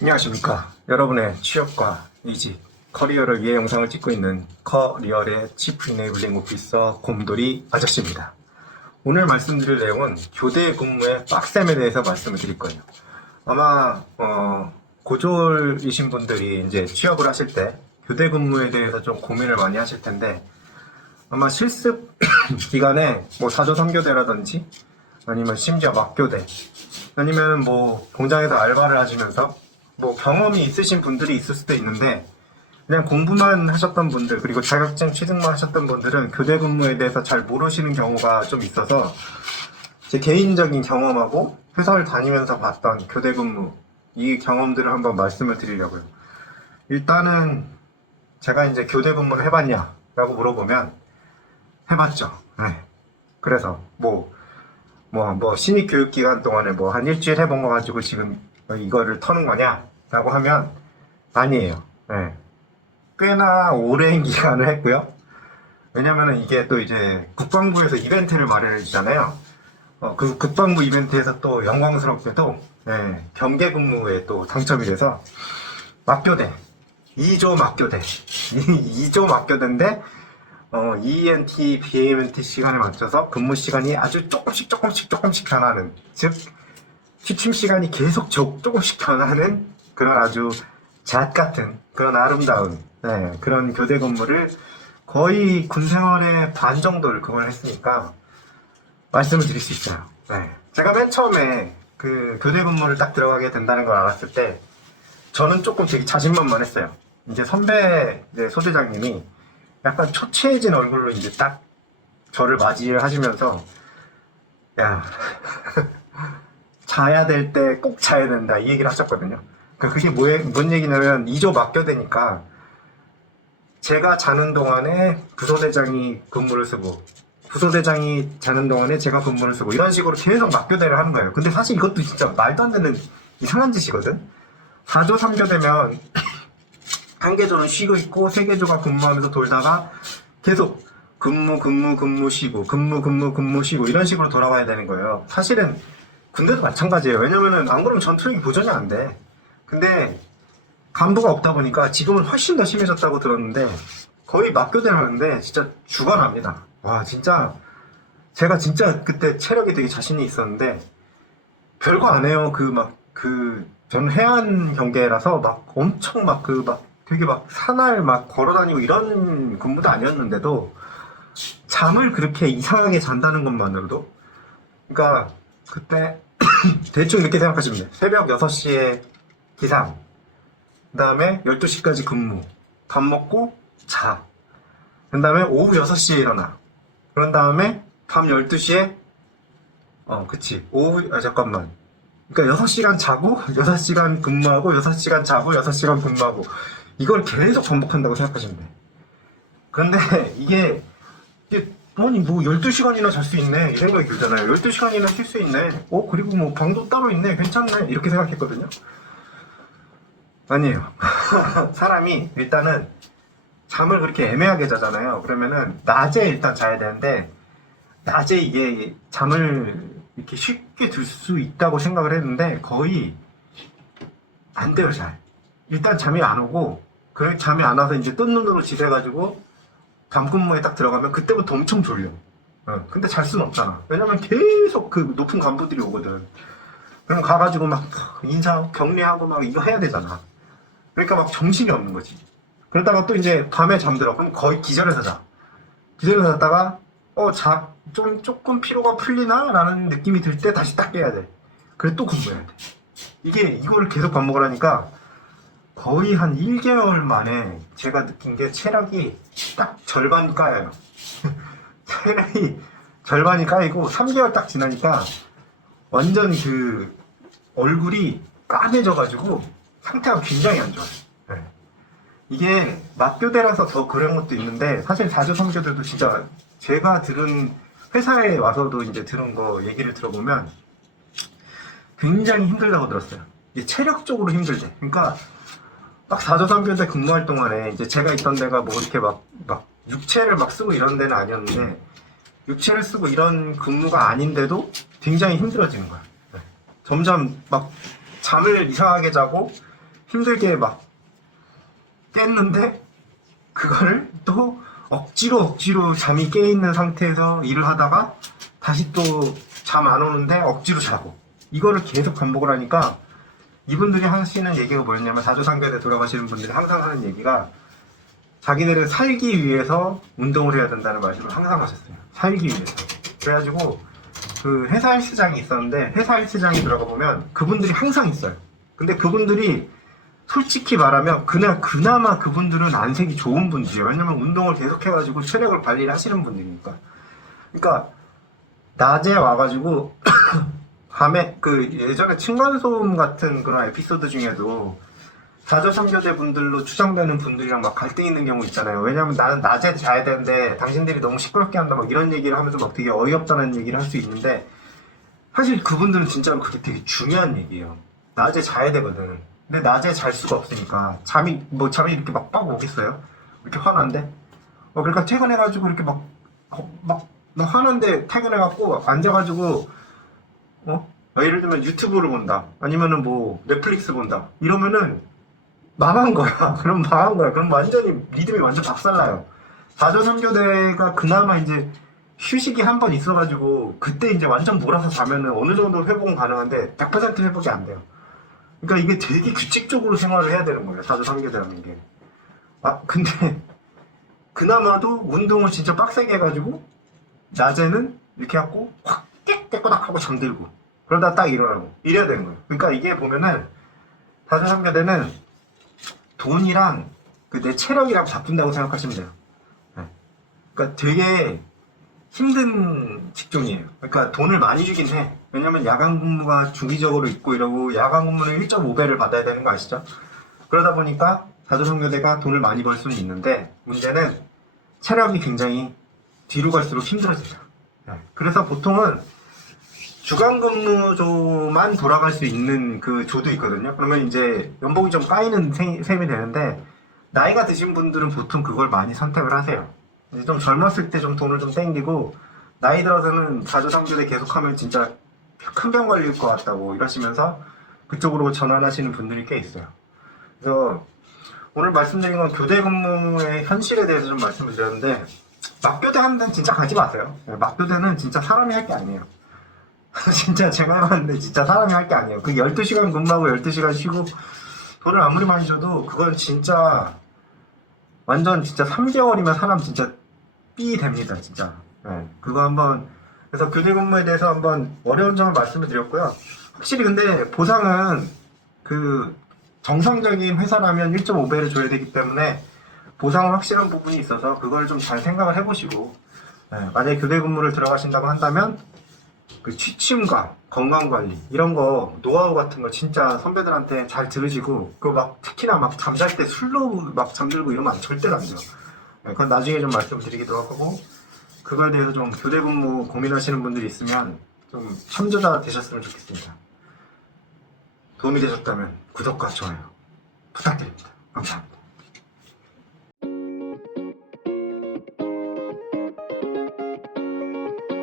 안녕하십니까. 여러분의 취업과 이직, 커리어를 위해 영상을 찍고 있는 커리어의 치프 이네이블링 오피서 곰돌이 아저씨입니다. 오늘 말씀드릴 내용은 교대 근무의 빡셈에 대해서 말씀을 드릴 거예요. 아마 고졸이신 분들이 이제 취업을 하실 때 교대 근무에 대해서 좀 고민을 많이 하실 텐데, 아마 실습 기간에 뭐 4조 3교대라든지 아니면 심지어 막교대 아니면 뭐 공장에서 알바를 하시면서 뭐 경험이 있으신 분들이 있을 수도 있는데, 그냥 공부만 하셨던 분들 그리고 자격증 취득만 하셨던 분들은 교대 근무에 대해서 잘 모르시는 경우가 좀 있어서, 제 개인적인 경험하고 회사를 다니면서 봤던 교대 근무 이 경험들을 한번 말씀을 드리려고요. 일단은 제가 이제 교대 근무를 해봤냐 라고 물어보면 해봤죠. 네. 그래서 뭐 신입 교육 기간 동안에 뭐 한 일주일 해본 거 가지고 지금 이거를 터는 거냐 라고 하면 아니에요. 네. 꽤나 오랜 기간을 했고요. 왜냐면은 이게 또 이제 국방부에서 이벤트를 마련해 주잖아요. 그 국방부 이벤트에서 또 영광스럽게도 경계 근무에 또 당첨이 돼서 막교대 2조 막교대 2조 막교대인데 ENT, BMNT 시간에 맞춰서 근무 시간이 아주 조금씩 변하는, 즉 취침 시간이 계속 조금씩 변하는 그런 아주 잣 같은 그런 아름다운 그런 교대 근무를 거의 군 생활의 반 정도를 그걸 했으니까 말씀을 드릴 수 있어요. 제가 맨 처음에 그 교대 근무를 딱 들어가게 된다는 걸 알았을 때 저는 조금 되게 자신만만했어요. 이제 선배 소대장님이 약간 초췌해진 얼굴로 이제 딱 저를 맞이를 하시면서, 야 자야 될 때 꼭 자야 된다 이 얘기를 하셨거든요. 그게 뭔 얘기냐면 2조 막교대니까 제가 자는 동안에 부소대장이 근무를 쓰고 부소대장이 자는 동안에 제가 근무를 쓰고 이런 식으로 계속 막교대를 하는 거예요. 근데 사실 이것도 진짜 말도 안 되는 이상한 짓이거든. 4조 3교대면 한 개조는 쉬고 있고 세 개조가 근무하면서 돌다가 계속 근무 쉬고 근무 쉬고 이런 식으로 돌아와야 되는 거예요. 사실은 군대도 마찬가지예요. 왜냐면은 안 그러면 전투력이 보존이 안 돼. 근데 간부가 없다 보니까 지금은 훨씬 더 심해졌다고 들었는데 거의 막교대를 하는데 진짜 죽어납니다. 와, 진짜 제가 진짜 그때 체력이 되게 자신이 있었는데 별거 안 해요. 저는 해안 경계라서 막 엄청 되게 사날 걸어다니고 이런 근무도 아니었는데도 잠을 그렇게 이상하게 잔다는 것만으로도, 그러니까 그때 대충 이렇게 생각하시면 돼요. 새벽 6시에 기상, 그 다음에 12시까지 근무, 밥 먹고 자, 그 다음에 오후 6시에 일어나, 그런 다음에 밤 12시에 잠깐만, 그러니까 6시간 자고 6시간 근무하고 6시간 자고 6시간 근무하고 이걸 계속 반복한다고 생각하시면 돼. 그런데 이게 아니 뭐 12시간이나 잘 수 있네 이 생각이 들잖아요. 12시간이나 쉴 수 있네. 그리고 뭐 방도 따로 있네. 괜찮네. 이렇게 생각했거든요. 아니에요. 사람이 일단은 잠을 그렇게 애매하게 자잖아요. 그러면은 낮에 일단 자야 되는데 낮에 이게 잠을 이렇게 쉽게 들 수 있다고 생각을 했는데 거의 안 돼요. 잘 일단 잠이 안 오고, 잠이 안 와서 이제 뜬 눈으로 지새가지고 밤근무에 딱 들어가면 그때부터 엄청 졸려. 근데 잘 수는 없잖아. 왜냐면 계속 그 높은 간부들이 오거든. 그럼 가가지고 막 인사 격리하고 막 이거 해야 되잖아. 그러니까 막 정신이 없는 거지. 그러다가 또 이제 밤에 잠들어. 그럼 거의 기절해서 자. 기절해서 잤다가 조금 피로가 풀리나? 라는 느낌이 들 때 다시 딱 깨야 돼. 그래 또 근무해야 돼. 이거를 계속 반복을 하니까 거의 한 1개월 만에 제가 느낀 게 체력이 딱 절반 까여요. 체력이 절반이 까이고 3개월 딱 지나니까 완전 그 얼굴이 까매져가지고 상태가 굉장히 안 좋아요. 이게 막교대라서 더 그런 것도 있는데, 사실 4조 3교대도 진짜 제가 들은, 회사에 와서도 이제 들은 거 얘기를 들어보면 굉장히 힘들다고 들었어요. 이게 체력적으로 힘들대. 그러니까 딱 4조 3교대 근무할 동안에 이제 제가 있던 데가 뭐 이렇게 육체를 쓰고 이런 데는 아니었는데, 육체를 쓰고 이런 근무가 아닌데도 굉장히 힘들어지는 거야. 점점 잠을 이상하게 자고 힘들게 막 깼는데 그거를 또 억지로 잠이 깨있는 상태에서 일을 하다가 다시 또 잠 안 오는데 억지로 자고, 이거를 계속 반복을 하니까 이분들이 하시는 얘기가 뭐였냐면, 사조상견에 돌아가시는 분들이 항상 하는 얘기가 자기들은 살기 위해서 운동을 해야 된다는 말씀을 항상 하셨어요. 살기 위해서. 그래가지고 그 회사 헬스장이 있었는데, 회사 헬스장에 들어가 보면 그분들이 항상 있어요. 근데 그분들이 솔직히 말하면 그나마 그분들은 안색이 좋은 분들이에요. 왜냐면 운동을 계속 해가지고 체력을 관리를 하시는 분들이니까. 그러니까 낮에 와가지고 밤에 그 예전에 층간소음 같은 그런 에피소드 중에도 사조삼교대 분들로 추정되는 분들이랑 막 갈등 있는 경우 있잖아요. 왜냐면 나는 낮에 자야 되는데 당신들이 너무 시끄럽게 한다 막 이런 얘기를 하면서 막 되게 어이없다는 얘기를 할 수 있는데, 사실 그분들은 진짜로 그게 되게 중요한 얘기예요. 낮에 자야 되거든. 근데 낮에 잘 수가 없으니까 잠이 이렇게 막 오겠어요? 이렇게 화난데? 그러니까 퇴근해가지고 이렇게 막 화난데 퇴근해갖고 앉아가지고 예를 들면 유튜브를 본다, 아니면은 뭐 넷플릭스 본다 이러면은 망한 거야. 그럼 망한 거야. 그럼 완전히 리듬이 완전 박살나요. 4조 3교대가 그나마 이제 휴식이 한 번 있어가지고 그때 이제 완전 몰아서 자면은 어느 정도 회복은 가능한데 100% 회복이 안 돼요. 그러니까 이게 되게 규칙적으로 생활을 해야 되는 거예요. 4조 3교대라는 게. 근데 그나마도 운동을 진짜 빡세게 해가지고 낮에는 이렇게 하고 확 깨끗하고 하고 잠들고 그러다 딱 일어나고 이래야 되는 거예요. 그러니까 이게 보면은 4조 3교대는 돈이랑 내 체력이랑 바꾼다고 생각하시면 돼요. 네. 그러니까 되게 힘든 직종이에요. 그러니까 돈을 많이 주긴 해. 왜냐면 야간 근무가 주기적으로 있고 이러고, 야간 근무는 1.5배를 받아야 되는 거 아시죠? 그러다 보니까 4조 3교대가 돈을 많이 벌 수는 있는데, 문제는 체력이 굉장히 뒤로 갈수록 힘들어져요. 네. 그래서 보통은 주간 근무조만 돌아갈 수 있는 그 조도 있거든요. 그러면 이제 연봉이 좀 까이는 셈이 되는데, 나이가 드신 분들은 보통 그걸 많이 선택을 하세요. 이제 좀 젊었을 때 좀 돈을 좀 땡기고, 나이 들어서는 4조 3교대 계속하면 진짜 큰 병 걸릴 것 같다고 이러시면서 그쪽으로 전환하시는 분들이 꽤 있어요. 그래서 오늘 말씀드린 건 교대 근무의 현실에 대해서 좀 말씀을 드렸는데, 막교대 하는 데는 진짜 가지 마세요. 막교대는 진짜 사람이 할 게 아니에요. 진짜 제가 해봤는데 진짜 사람이 할 게 아니에요. 그 12시간 근무하고 12시간 쉬고 돈을 아무리 많이 줘도 그건 진짜 완전 진짜 3개월이면 사람 진짜 삐 됩니다. 진짜. 네, 그거 한번, 그래서 교대 근무에 대해서 한번 어려운 점을 말씀을 드렸고요. 확실히 근데 보상은 그 정상적인 회사라면 1.5배를 줘야 되기 때문에 보상은 확실한 부분이 있어서 그걸 좀 잘 생각을 해보시고, 네, 만약에 교대 근무를 들어가신다고 한다면 그 취침과 건강관리 이런 거 노하우 같은 거 진짜 선배들한테 잘 들으시고, 그 막 특히나 막 잠잘 때 술로 막 잠들고 이러면 절대로 안 돼요. 네, 그건 나중에 좀 말씀드리기도 하고, 그거에 대해서 좀 교대 근무 고민하시는 분들이 있으면 좀 참조자 되셨으면 좋겠습니다. 도움이 되셨다면 구독과 좋아요 부탁드립니다. 감사합니다.